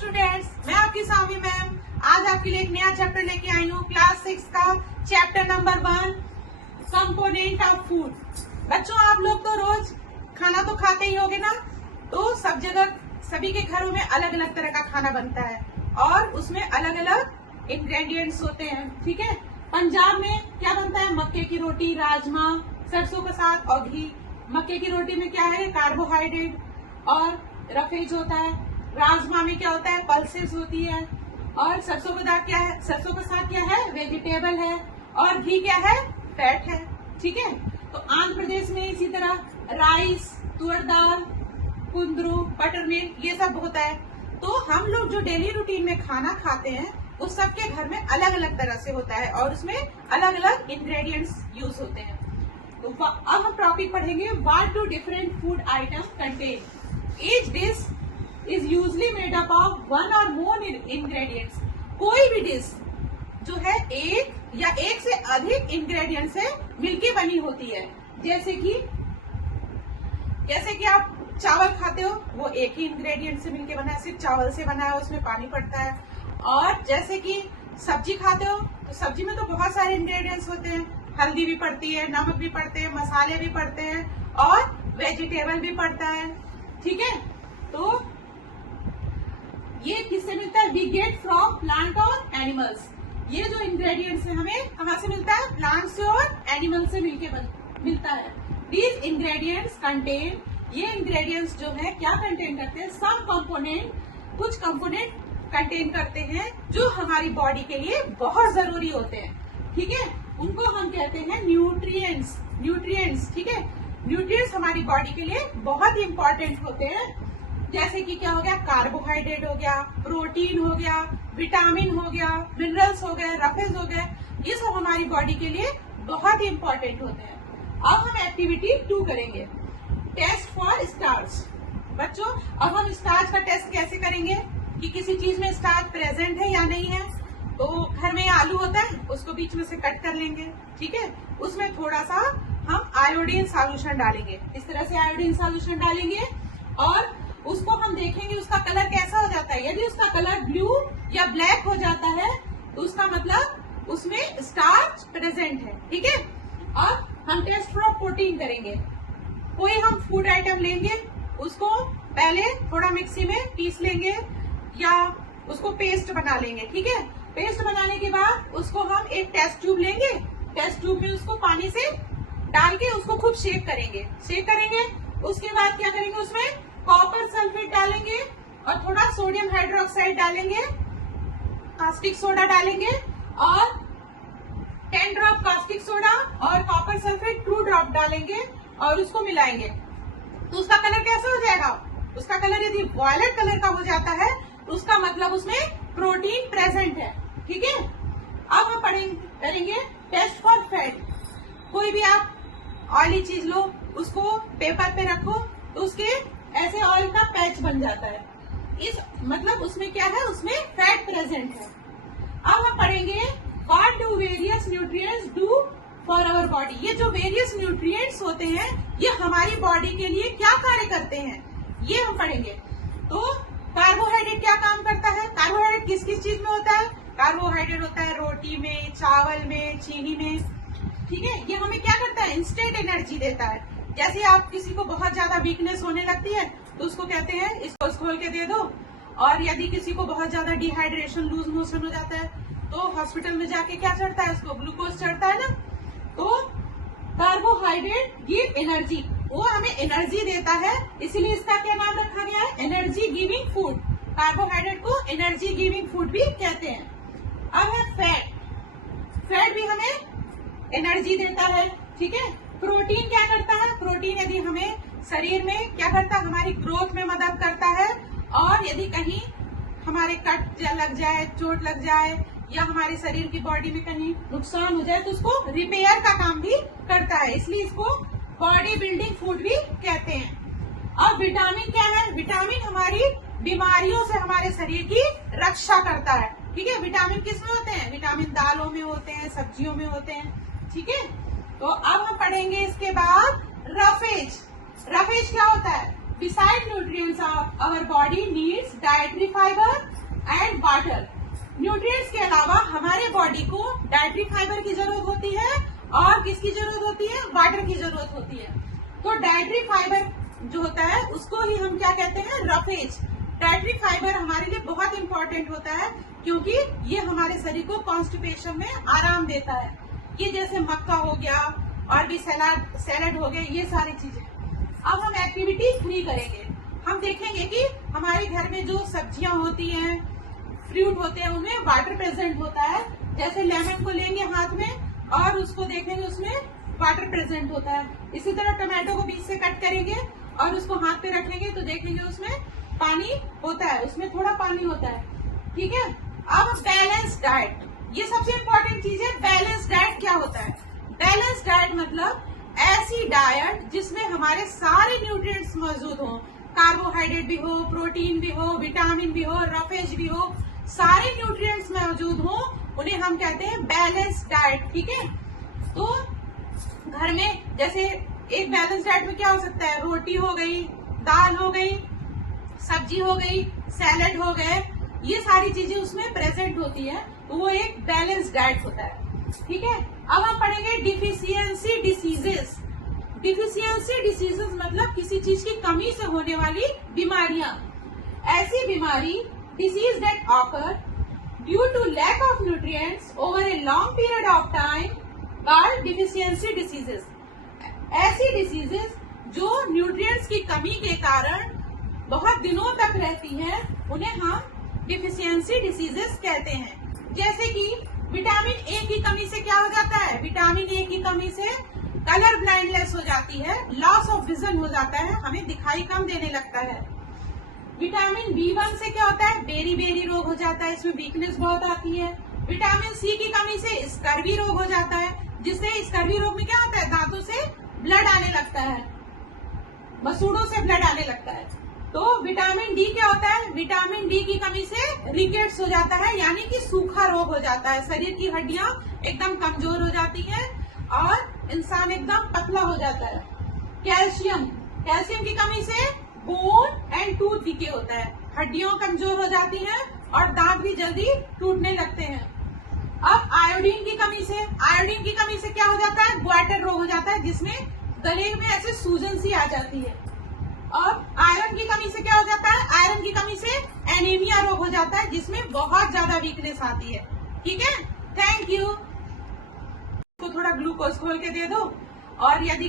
Students, मैं आपकी सामी ma'am आज आपके लिए एक नया चैप्टर लेके आई हूँ। क्लास 6 का chapter number 1 component of food. बच्चों, आप लोग तो रोज खाना तो खाते ही होगे ना। तो सब जगह सभी के घरों में अलग अलग तरह का खाना बनता है और उसमें अलग अलग इंग्रेडिएंट्स होते हैं। ठीक है, पंजाब में क्या बनता है? मक्के की रोटी, राजमा, सरसों के साथ और घी। मक्के की रोटी में क्या है? कार्बोहाइड्रेट और रफेज होता है। राजमा में क्या होता है? पल्सेस होती है। और सरसों का दाग क्या है? सरसों के साथ क्या है? वेजिटेबल है। और घी क्या है? फैट है। ठीक है, तो आंध्र प्रदेश में इसी तरह राइस, तुअर दाल, कुंदरू, बटर मिल्क, ये सब होता है। तो हम लोग जो डेली रूटीन में खाना खाते हैं उस सबके घर में अलग अलग तरह से होता है और उसमें अलग अलग इंग्रेडिएंट्स यूज होते हैं। तो अब हम टॉपिक पढ़ेंगे what do different food atom contain. Each dish is usually made up of one और मोर इंग्रेडिएंट्स। कोई भी डिश जो है एक या एक से अधिक इंग्रेडिएंट से मिलके बनी होती है। जैसे कि आप चावल खाते हो, वो एक ही इंग्रेडिएंट से मिलके बना है, सिर्फ चावल से बना है, उसमें पानी पड़ता है। और जैसे कि सब्जी खाते हो तो सब्जी में तो बहुत सारे इंग्रेडिएंट्स होते हैं। हल्दी भी पड़ती है, नमक भी पड़ते हैं, मसाले भी पड़ते हैं और वेजिटेबल भी पड़ता है। ठीक है, तो ये किससे मिलता है? वी गेट फ्रॉम प्लांट और एनिमल्स। ये जो इंग्रेडिएंट्स है हमें कहाँ से मिलता है? प्लांट से और एनिमल से मिलता है। दीज इंग्रेडिएंट्स कंटेन, ये इंग्रेडिएंट्स जो है क्या कंटेन करते हैं? सम कंपोनेंट, कुछ कंपोनेंट कंटेन करते हैं जो हमारी बॉडी के लिए बहुत जरूरी होते हैं। ठीक है, उनको हम कहते हैं न्यूट्रिएंट्स। ठीक है, न्यूट्रिएंट्स हमारी बॉडी के लिए बहुत ही इंपॉर्टेंट होते हैं। जैसे कि क्या हो गया? कार्बोहाइड्रेट हो गया, प्रोटीन हो गया, विटामिन हो गया, मिनरल्स हो गए, रफेज हो गए, ये सब हमारी बॉडी के लिए बहुत ही इंपॉर्टेंट होते हैं। अब हम एक्टिविटी 2 करेंगे, टेस्ट फॉर स्टार्च। बच्चों, अब हम स्टार्च का टेस्ट कैसे करेंगे कि किसी चीज में स्टार्च प्रेजेंट है या नहीं है। तो घर में आलू होता है, उसको बीच में से कट कर लेंगे। ठीक है, उसमें थोड़ा सा हम आयोडीन सॉल्यूशन डालेंगे। इस तरह से आयोडीन सॉल्यूशन डालेंगे और उसको हम देखेंगे उसका कलर कैसा हो जाता है। यदि उसका कलर ब्लू या ब्लैक हो जाता है तो उसका मतलब उसमें स्टार्च प्रेजेंट है। ठीक है, अब हम टेस्ट फॉर प्रोटीन करेंगे। कोई हम फूड आइटम लेंगे, उसको पहले थोड़ा मिक्सी में पीस लेंगे या उसको पेस्ट बना लेंगे। ठीक है, पेस्ट बनाने के बाद उसको हम एक टेस्ट ट्यूब लेंगे। टेस्ट ट्यूब में उसको पानी से डाल के उसको खूब शेक करेंगे। उसके बाद क्या करेंगे? उसमें कॉपर सल्फेट डालेंगे और थोड़ा सोडियम हाइड्रोक्साइड डालेंगे, कास्टिक सोडा डालेंगे और 10 ड्रॉप कास्टिक सोडा और कॉपर सल्फेट 2 ड्रॉप डालेंगे और उसको मिलाएंगे। तो उसका कलर कैसा हो जाएगा? उसका कलर यदि वॉयलेट कलर का हो जाता है तो उसका मतलब उसमें प्रोटीन प्रेजेंट है। ठीक है, अब हम करेंगे टेस्ट फॉर फैट। कोई भी आप ऑयली चीज लो, उसको पेपर पे रखो तो उसके ऐसे ऑयल का पैच बन जाता है। इस मतलब उसमें क्या है? उसमें फैट प्रेजेंट है। अब हम पढ़ेंगे what do various nutrients do for our body. ये जो वेरियस न्यूट्रिएंट्स होते हैं ये हमारी बॉडी के लिए क्या कार्य करते हैं, ये हम पढ़ेंगे। तो कार्बोहाइड्रेट क्या काम करता है? कार्बोहाइड्रेट किस किस चीज में होता है? कार्बोहाइड्रेट होता है रोटी में, चावल में, चीनी में। ठीक है, ये हमें क्या करता है? इंस्टेंट एनर्जी देता है। जैसे आप किसी को बहुत ज्यादा वीकनेस होने लगती है तो उसको कहते हैं इसको खोल के दे दो। और यदि किसी को बहुत ज्यादा डिहाइड्रेशन, लूज मोशन हो जाता है तो हॉस्पिटल में जाके क्या चढ़ता है? उसको ग्लूकोज चढ़ता है ना। तो कार्बोहाइड्रेट गिव एनर्जी, वो हमें एनर्जी देता है, इसीलिए इसका क्या नाम रखा गया है? Energy giving food. कार्बोहाइड्रेट को एनर्जी गिविंग फूड भी कहते हैं। अब है फैट भी हमें एनर्जी देता है। ठीक है, प्रोटीन क्या करता है? प्रोटीन यदि हमें शरीर में क्या करता है? हमारी ग्रोथ में मदद करता है। और यदि कहीं हमारे कट लग जाए, चोट लग जाए या हमारे शरीर की बॉडी में कहीं नुकसान हो जाए तो उसको रिपेयर का काम भी करता है, इसलिए इसको बॉडी बिल्डिंग फूड भी कहते हैं। और विटामिन क्या है? विटामिन हमारी बीमारियों से हमारे शरीर की रक्षा करता है। ठीक है, विटामिन किस में होते हैं? विटामिन दालों में होते हैं, सब्जियों में होते हैं। ठीक है, तो अब हम पढ़ेंगे इसके बाद रफेज। रफेज क्या होता है? Beside nutrients our body needs dietary fibre and water. Nutrients के अलावा हमारे बॉडी को डाइटरी फाइबर की जरूरत होती है और किसकी जरूरत होती है, वाटर की जरूरत होती है। तो डाइटरी फाइबर जो होता है उसको ही हम क्या कहते हैं, रफेज। डाइटरी फाइबर हमारे लिए बहुत इंपॉर्टेंट होता है क्योंकि ये हमारे शरीर को कॉन्स्टिपेशन में आराम देता है। ये जैसे मक्का हो गया और भी सैलड हो गए, ये सारी चीजें। अब हम एक्टिविटी 3 करेंगे। हम देखेंगे कि हमारे घर में जो सब्जियां होती हैं, फ्रूट होते हैं, उनमें वाटर प्रेजेंट होता है। जैसे लेमन को लेंगे हाथ में और उसको देखेंगे उसमें वाटर प्रेजेंट होता है। इसी तरह टमाटो को बीच से कट करेंगे और उसको हाथ पे रखेंगे तो देखेंगे उसमें पानी होता है, उसमें थोड़ा पानी होता है। ठीक है। अब बैलेंस डाइट, ये सबसे इम्पोर्टेंट चीज है। बैलेंस डाइट क्या होता है? बैलेंस डाइट मतलब ऐसी डाइट जिसमें हमारे सारे न्यूट्रिएंट्स मौजूद हों, कार्बोहाइड्रेट भी हो, प्रोटीन भी हो, विटामिन भी हो, रफेज भी हो, सारे न्यूट्रिएंट्स मौजूद हो, उन्हें हम कहते हैं बैलेंस डाइट। ठीक है। तो घर में जैसे एक बैलेंस डाइट में क्या हो सकता है, रोटी हो गई, दाल हो गई, सब्जी हो गई, सैलेड हो गए, ये सारी चीजें उसमें प्रेजेंट होती है, तो वो एक बैलेंस डाइट होता है। ठीक है। अब हम पढ़ेंगे डिफिशियंसी डिसीजेस। डिफिशियंसी डिसीजेस मतलब किसी चीज की कमी से होने वाली बीमारियां। ऐसी बीमारी, disease that occur due to lack of nutrients over a long period of time called deficiency diseases. ऐसी डिसीजेस जो न्यूट्रिएंट्स की कमी के कारण बहुत दिनों तक रहती हैं, उन्हें हम डिफिशियंसी डिसीजेस कहते हैं। जैसे कि विटामिन ए की कमी से क्या हो जाता है, विटामिन ए की कमी से कलर ब्लाइंडनेस हो जाती है, लॉस ऑफ विजन हो जाता है, हमें दिखाई कम देने लगता है। विटामिन B1 से क्या होता है, बेरी बेरी रोग हो जाता है, इसमें वीकनेस बहुत आती है। विटामिन सी की कमी से स्कर्वी रोग हो जाता है, जिससे स्कर्वी रोग में क्या होता है, दांतों से ब्लड आने लगता है, मसूड़ों से ब्लड आने लगता है। तो विटामिन डी क्या होता है, विटामिन डी की कमी से रिकेट्स हो जाता है, यानी कि सूखा रोग हो जाता है, शरीर की हड्डियां एकदम कमजोर हो जाती हैं और इंसान एकदम पतला हो जाता है। कैल्शियम, कैल्शियम की कमी से बोन एंड टूथ डीके होता है, हड्डियां कमजोर हो जाती हैं और दांत भी जल्दी टूटने लगते हैं। अब आयोडीन की कमी से, आयोडीन की कमी से क्या हो जाता है, ग्वाटर रोग हो जाता है, जिसमें गले में ऐसे सूजन सी आ जाती है। अब आयरन की कमी से क्या हो जाता है, आयरन की कमी से एनीमिया रोग हो जाता है, जिसमें बहुत ज्यादा वीकनेस आती है। ठीक है। Thank you. तो थोड़ा ग्लूकोज घोल के दे दो, और यदि